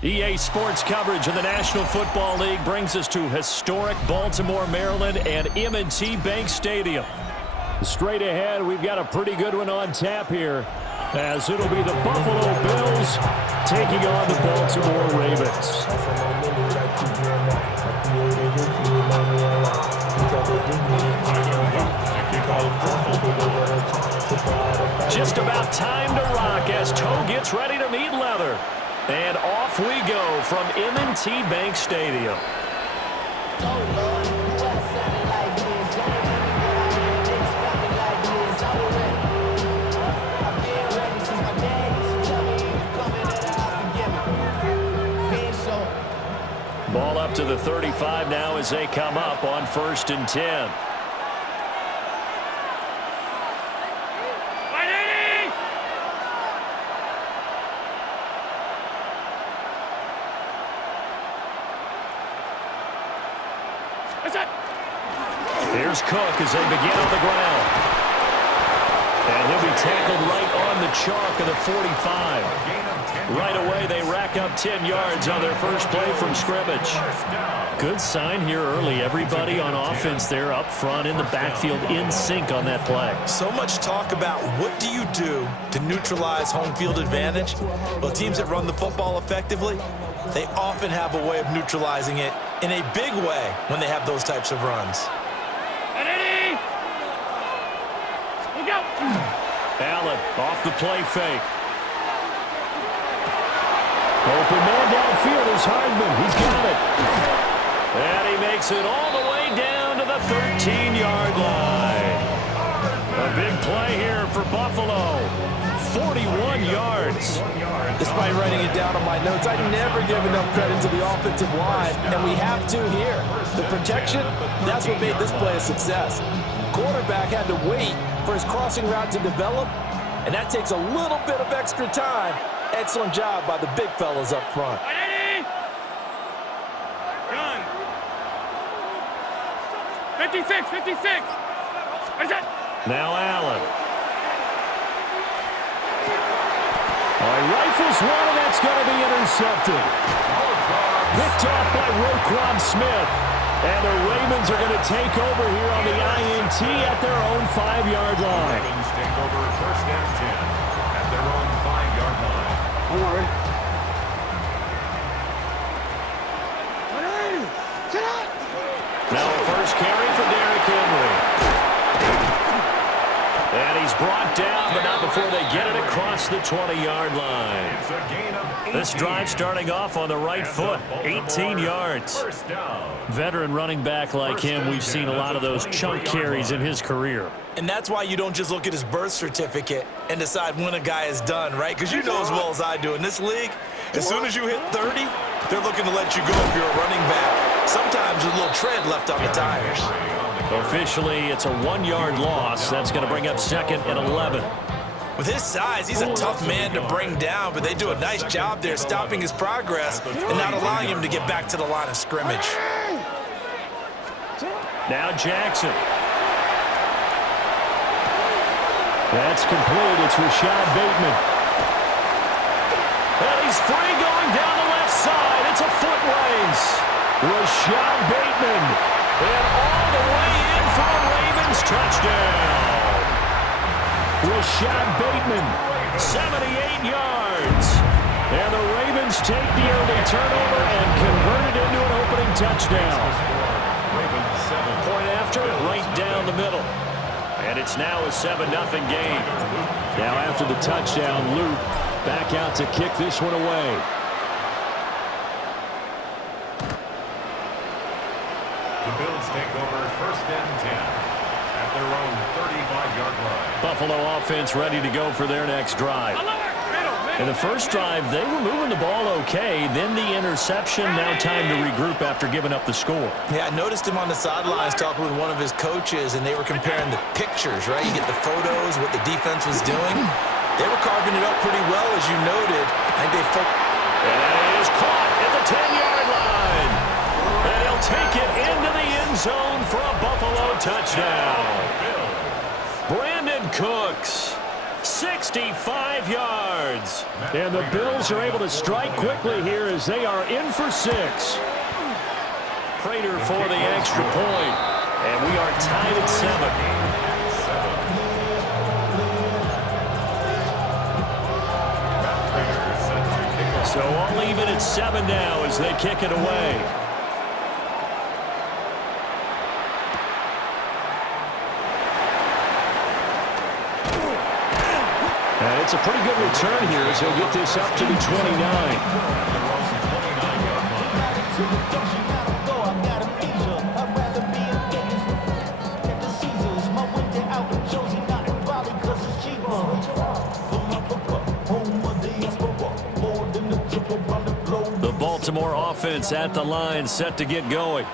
EA Sports coverage of the National Football League brings us to historic Baltimore, Maryland, and M&T Bank Stadium. Straight ahead, we've got a pretty good one on tap here, as it'll be the Buffalo Bills taking on the Baltimore Ravens. Just about time to rock as Toe gets ready to meet leather. And off we go from M&T Bank Stadium. Ball up to the 35 now as they come up on 1st and 10. Here's Cook as they begin on the ground. And he'll be tackled right on the chalk of the 45. Right away, they rack up 10 yards on their first play from scrimmage. Good sign here early. Everybody on offense there up front in the backfield in sync on that play. So much talk about what do you do to neutralize home field advantage? Well, teams that run the football effectively, they often have a way of neutralizing it in a big way when they have those types of runs. Allen off the play fake. Open man downfield is Hardman. He's got it. And he makes it all the way down to the 13-yard line. A big play here for Buffalo. 41 yards. Despite writing it down on my notes, I never give enough credit to the offensive line, and we have to here. The protection, that's what made this play a success. Quarterback had to wait for his crossing route to develop, and that takes a little bit of extra time. Excellent job by the big fellas up front. Gun. 56. Where's that? Now Allen. Rifles one, and that's going to be intercepted. Picked off by Roquan Smith. And the Ravens are going to take over here on the INT at their own 5-yard line. Ravens take over 1st and 10 at their own 5-yard line. Now a first carry for Derrick Henry. And he's brought down, but not before they get it across the 20-yard line. It's a gain of 18. This drive starting off on the right foot, 18 yards. Veteran running back like him, we've seen a lot of those chunk carries in his career. And that's why you don't just look at his birth certificate and decide when a guy is done, right? Because you know as well as I do, in this league, as soon as you hit 30, they're looking to let you go if you're a running back. Sometimes there's a little tread left on the tires. Officially, it's a 1-yard loss. That's going to bring up 2nd and 11. With his size, he's a tough man to bring down, but they do a nice job there stopping his progress and not allowing him to get back to the line of scrimmage. Now Jackson. That's complete. It's Rashad Bateman. And he's free going down the left side. It's a foot race. Rashad Bateman. And all the way in for a Ravens touchdown. Rashad Bateman, 78 yards. And the Ravens take the early turnover and convert it into an opening touchdown. Point after, right down the middle. And it's now a 7-0 game. Now after the touchdown, Luke back out to kick this one away. The Bills take over 1st and 10 at their own 35-yard line. Buffalo offense ready to go for their next drive. In the first drive, they were moving the ball okay. Then the interception. Now time to regroup after giving up the score. Yeah, I noticed him on the sidelines talking with one of his coaches, and they were comparing the pictures, right? You get the photos, what the defense was doing. They were carving it up pretty well, as you noted. I think they and it is caught at the 10-yard line. And he'll take it into the end zone for a Buffalo touchdown. Brandon Cooks, 65 yards. And the Bills are able to strike quickly here as they are in for 6. Prater for the extra point. And we are tied at 7. So all even at 7 now as they kick it away. And it's a pretty good return here as he'll get this up to the 29. The Baltimore offense at the line, set to get going.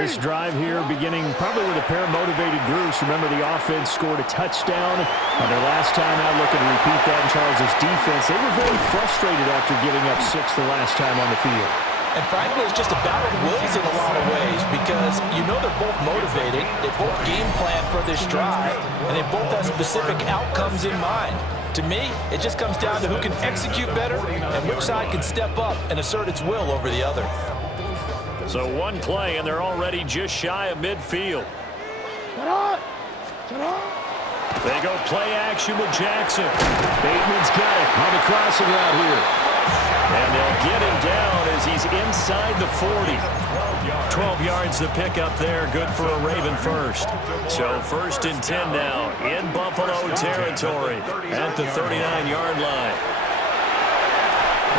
This drive here beginning probably with a pair of motivated groups. Remember, the offense scored a touchdown on their last time out. Looking to repeat that in Charles' defense. They were very frustrated after giving up 6 the last time on the field. And frankly, it's just a battle of wills in a lot of ways because you know they're both motivated. They both game plan for this drive, and they both have specific outcomes in mind. To me, it just comes down to who can execute better and which side can step up and assert its will over the other. So one play, and they're already just shy of midfield. They go play action with Jackson. Bateman's got it on the crossing route here. And they'll get him down as he's inside the 40. 12 yards to pick up there. Good for a Raven first. So 1st and 10 now in Buffalo territory at the 39-yard line.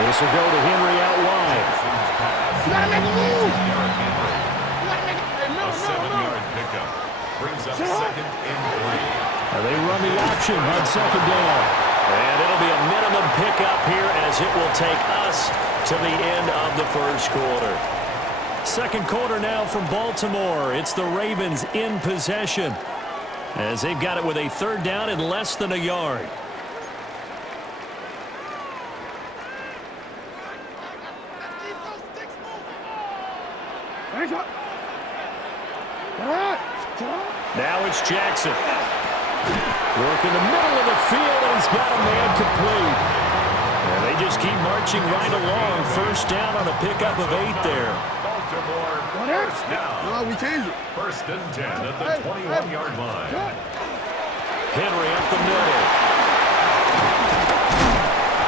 This will go to Henry out wide. You gotta make a move. A 7-yard pickup brings up 2nd and 3. They run the option on 2nd down. And it'll be a minimum pickup here as it will take us to the end of the 1st quarter. 2nd quarter now from Baltimore. It's the Ravens in possession as they've got it with a 3rd down and less than a yard. Now it's Jackson. Work in the middle of the field, and he's got a man complete. And they just keep marching right along. 1st down on a pickup of 8 there. Baltimore, 1st down. No, we changed it. 1st and 10 at the 21-yard line. Henry up the middle.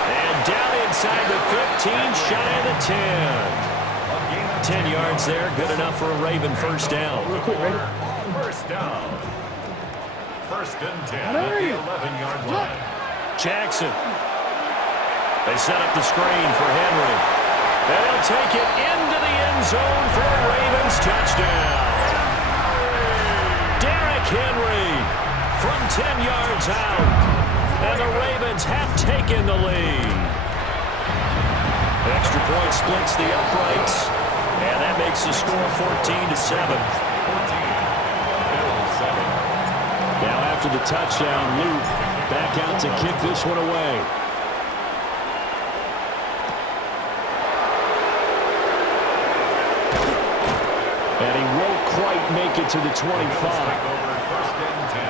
And down inside the 15, shy of the 10. 10 yards there, good enough for a Raven 1st down. Real quick, ready? 1st down. 1st and 10 at the 11-yard line. Jackson. They set up the screen for Henry. And he'll take it into the end zone for a Ravens touchdown. Derrick Henry from 10 yards out. And the Ravens have taken the lead. Extra point splits the uprights. And that makes the score 14-7. Now after the touchdown, Luke back out to kick this one away. And he won't quite make it to the 25. Over 1st and 10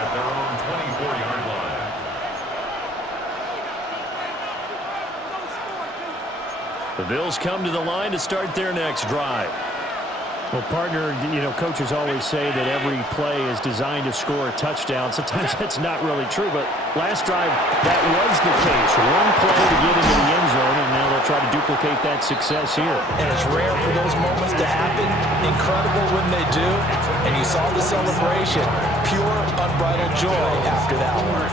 at their own 24-yard line. The Bills come to the line to start their next drive. Well, partner, you know, coaches always say that every play is designed to score a touchdown. Sometimes that's not really true, but last drive, that was the case. One play to get into the end zone, and now they'll try to duplicate that success here. And it's rare for those moments to happen. Incredible when they do. And you saw the celebration. Pure, unbridled joy after that one.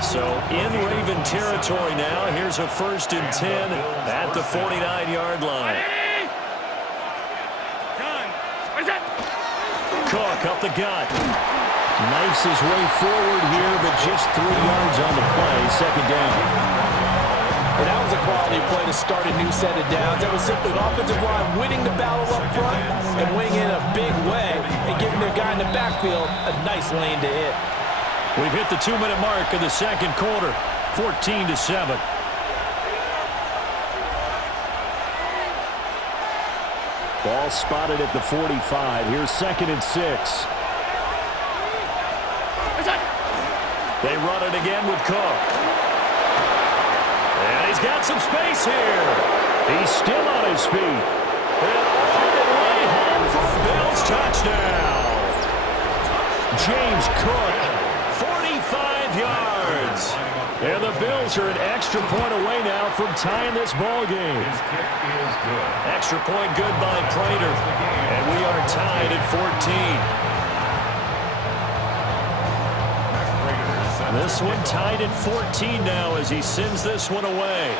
So in Raven territory now, here's a 1st and 10 at the 49-yard line. Cook up the gut. Knifes his way forward here, but just 3 yards on the play. 2nd down. And that was a quality play to start a new set of downs. That was simply an offensive line winning the battle up front and winning in a big way and giving their guy in the backfield a nice lane to hit. We've hit the 2-minute mark of the 2nd quarter. 14-7. Ball spotted at the 45. Here's 2nd and 6. They run it again with Cook. And he's got some space here. He's still on his feet. And all the way home for a Bills touchdown. James Cook, 45 yards. And the Bills are an extra point away now from tying this ball game. His kick is good. Extra point good by Prater. And we are tied at 14. This one tied at 14 now as he sends this one away.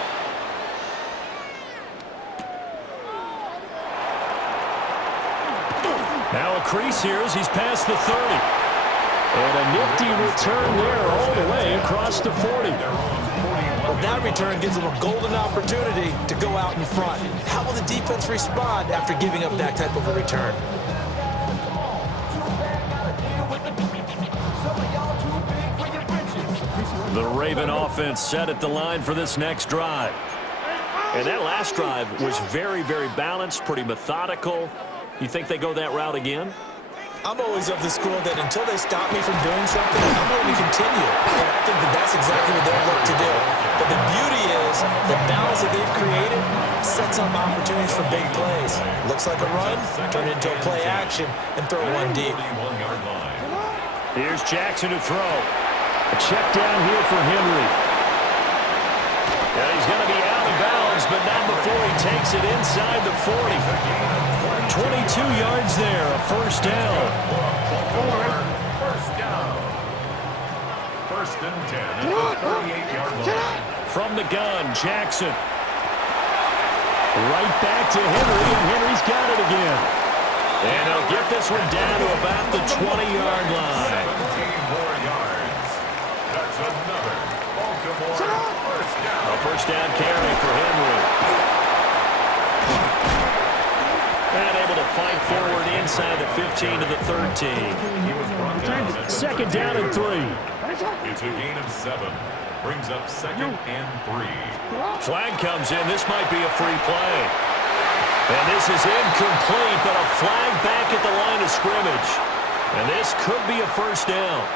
Now a crease here as he's past the 30. And a nifty return there all the way across the 40. Well, that return gives them a golden opportunity to go out in front. How will the defense respond after giving up that type of a return? The Raven offense set at the line for this next drive. And that last drive was very, very balanced, pretty methodical. You think they go that route again? I'm always of the school that until they stop me from doing something, I'm going to continue. And I think that that's exactly what they'll look to do. But the beauty is the balance that they've created sets up opportunities for big plays. Looks like a run, turn it into a play action, and throw one deep. Here's Jackson to throw. A check down here for Henry. Yeah, he's going to be out of bounds, but not before he takes it inside the 40. 22 yards there, a first down. First down. First and 10 at the 38-yard line. From the gun, Jackson. Right back to Henry, and Henry's got it again. And he'll get this one down to about the 20-yard line. 17 more yards. That's another Baltimore first down. A first down carry for Henry. And able to fight forward inside the 15 to the 13. He was brought down at the Second down and 3. It's a gain of 7. Brings up second and 3. Flag comes in. This might be a free play. And this is incomplete, but a flag back at the line of scrimmage. And this could be a first down.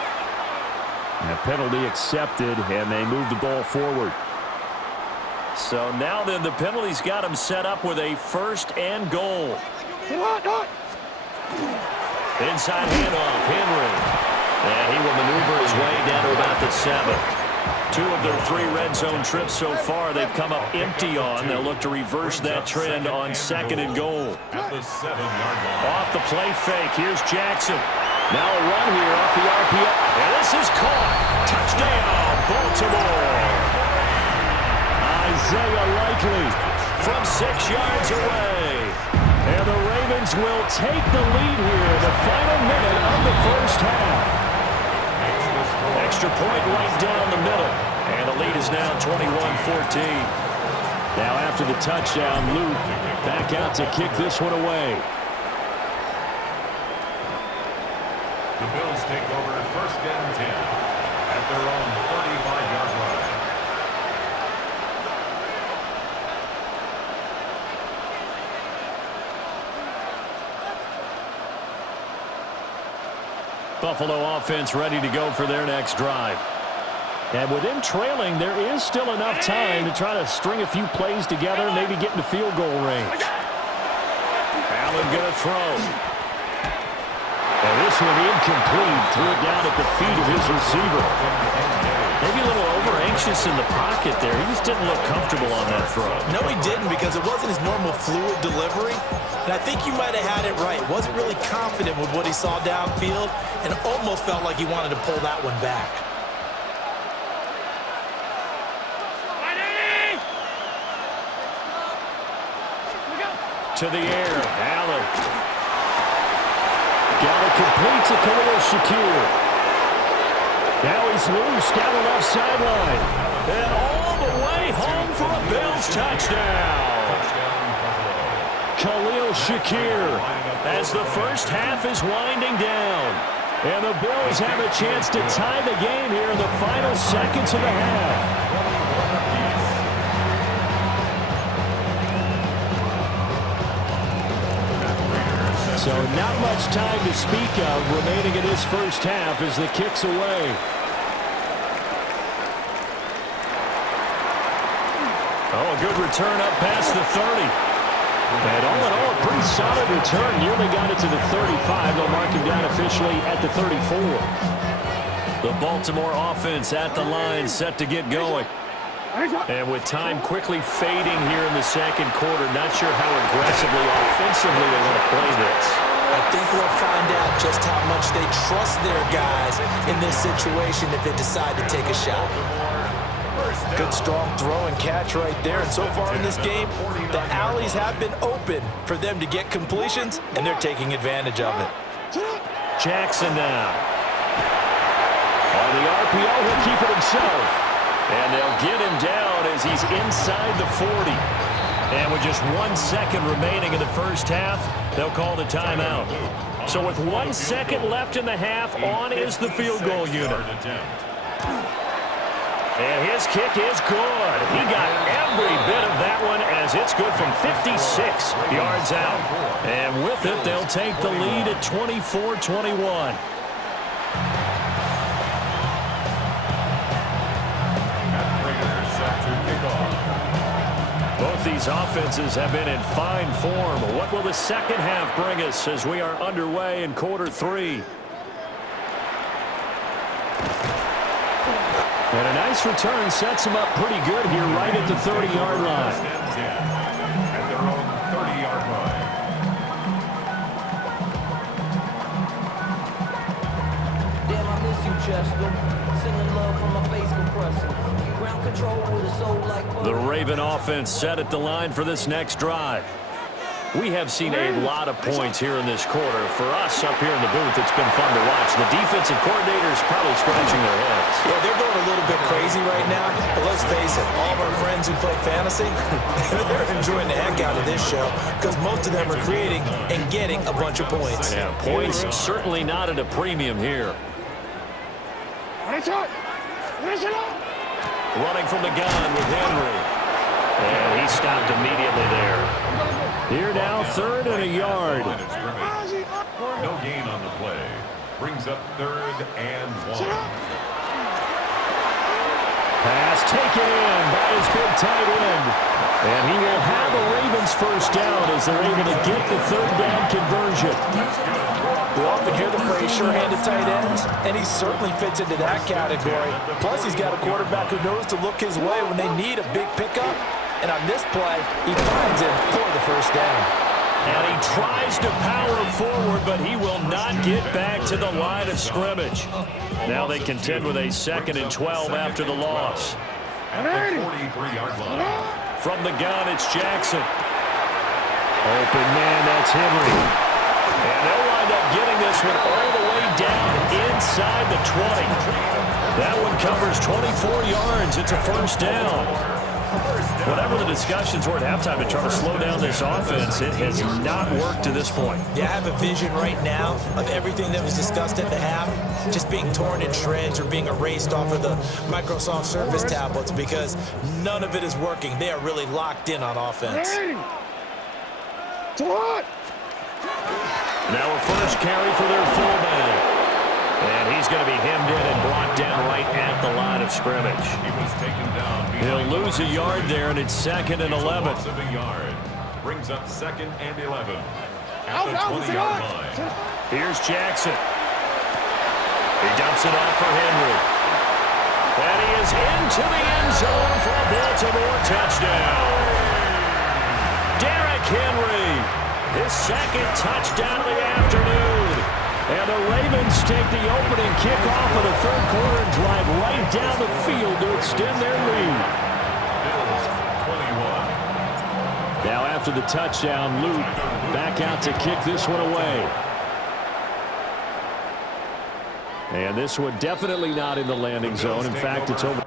And a penalty accepted, and they move the ball forward. So now then, the penalty's got him set up with a first and goal. Inside handoff, Henry. And he will maneuver his way down to about the 7. 2 of their 3 red zone trips so far they've come up empty on. They'll look to reverse that trend on second and goal. At the 7-yard line. Off the play fake, here's Jackson. Now a run here off the RPO. And this is caught. Touchdown, Baltimore. Isaiah Likely from 6 yards away. And the Ravens will take the lead here in the final minute of the first half. Extra point right down the middle. And the lead is now 21-14. Now after the touchdown, Luke back out to kick this one away. The Bills take over first and 10 at their own 35-yard line. Buffalo offense ready to go for their next drive. And with them trailing, there is still enough time to try to string a few plays together, maybe get into field goal range. Allen going to throw. And this one incomplete. Threw it down at the feet of his receiver. Maybe a little over-anxious in the pocket there. He just didn't look comfortable on that throw. No, he didn't, because it wasn't his normal fluid delivery. And I think you might have had it right. Wasn't really confident with what he saw downfield, and almost felt like he wanted to pull that one back. To the air, Allen. Got it complete to Khalil Shakir. Now he's loose down the left sideline. And all the way home for a Bills touchdown. Khalil Shakir as the first half is winding down. And the Bills have a chance to tie the game here in the final seconds of the half. So not much time to speak of remaining in this first half as the kick's away. Oh, a good return up past the 30. And all in all, a pretty solid return. Nearly got it to the 35. They'll mark him down officially at the 34. The Baltimore offense at the line, set to get going. And with time quickly fading here in the second quarter, not sure how aggressively, offensively they want to play this. I think we'll find out just how much they trust their guys in this situation if they decide to take a shot. Good strong throw and catch right there. And so far in this game, the alleys have been open for them to get completions, and they're taking advantage of it. Jackson now. On the RPO, he'll keep it himself. And they'll get him down as he's inside the 40. And with just 1 second remaining in the first half, they'll call the timeout. So with 1 second left in the half, on is the field goal unit. And his kick is good. He got every bit of that one as it's good from 56 yards out. And with it, they'll take the lead at 24-21. Both these offenses have been in fine form. What will the second half bring us as we are underway in quarter 3? And a nice return sets him up pretty good here right at the 30-yard line. At their own 30-yard line. Damn, I miss you, Chester. Sending love from my face compressor. Ground control with a soul like butter. The Raven offense set at the line for this next drive. We have seen a lot of points here in this quarter. For us up here in the booth, it's been fun to watch. The defensive coordinators probably scratching their heads. Yeah, they're going a little bit crazy right now, but let's face it, all of our friends who play fantasy, they're enjoying the heck out of this show because most of them are creating and getting a bunch of points. Yeah, points certainly not at a premium here. Running from the gun with Henry. And he stopped immediately there. Here now, 3rd and a yard. No gain on the play. Brings up 3rd and 1. Pass taken in by his big tight end. And he will have a Ravens first down as they're able to get the 3rd down conversion. We often hear the phrase sure-handed tight ends, and he certainly fits into that category. Plus, he's got a quarterback who knows to look his way when they need a big pickup. And on this play, he finds him for the first down. And he tries to power forward, but he will not get back to the line of scrimmage. Now they contend with a 2nd and 12 after the loss. At the 43-yard line. From the gun, it's Jackson. Open man, that's Henry. And they'll wind up getting this one all the way down inside the 20. That one covers 24 yards. It's a first down. Whatever the discussions were at halftime to try to slow down this offense, it has not worked to this point. Yeah, I have a vision right now of everything that was discussed at the half just being torn in shreds or being erased off of the Microsoft Surface tablets because none of it is working. They are really locked in on offense. Now a first carry for their fullback. And he's going to be hemmed in and brought down right at the line of scrimmage. He was taken down. He'll lose a yard there, and it's 2nd and 11. Loss of a yard. Brings up 2nd and 11. At the 20-yard line. Here's Jackson. He dumps it off for Henry. And he is into the end zone for a Baltimore touchdown. Derrick Henry, his 2nd touchdown of the afternoon. And the Ravens take the opening kickoff of the 3rd quarter and drive right down the field to extend their lead. Bills 21. Now after the touchdown, Luke back out to kick this one away. And this one definitely not in the landing zone. In fact, it's over.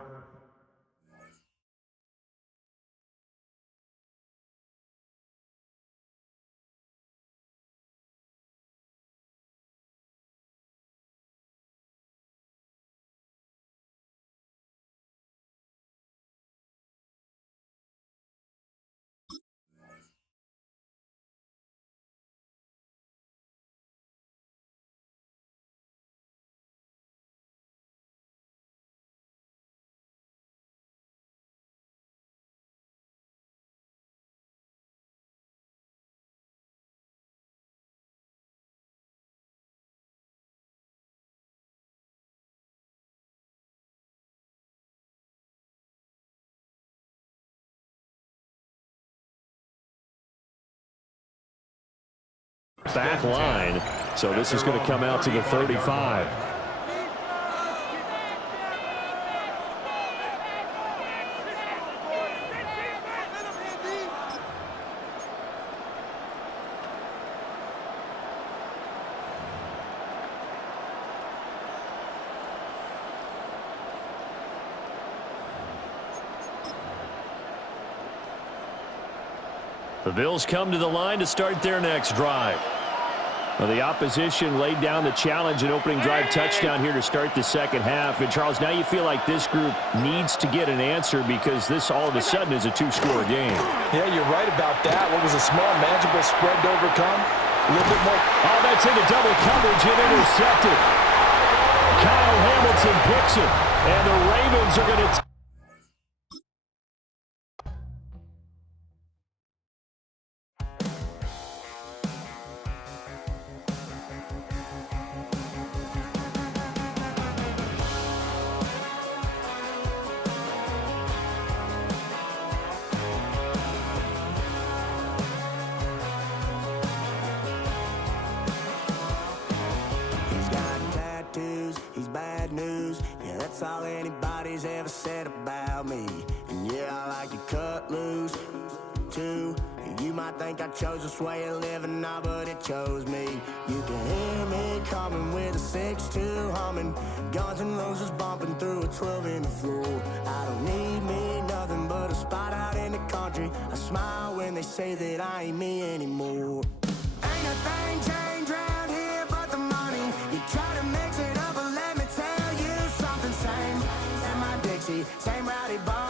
back line. So this is going to come out to the 35. The Bills come to the line to start their next drive. Well, the opposition laid down the challenge and opening drive touchdown here to start the second half. And, Charles, now you feel like this group needs to get an answer because this all of a sudden is a two-score game. Yeah, you're right about that. What was a small, manageable spread to overcome? A little bit more. Oh, that's into double coverage and intercepted. Kyle Hamilton picks it. And the Ravens are going to... He's bad news, yeah, that's all anybody's ever said about me. And yeah, I like to cut loose, too. You might think I chose this way of living now, but it chose me. You can hear me coming with a 6-2 humming, Guns N' Roses bumping through a 12 in the floor. I don't need me nothing but a spot out in the country. I smile when they say that I ain't me anymore. Ain't a thing changed round here but the money. You try to mix it up, but let me tell you something. Same, and my Dixie, same rowdy bar.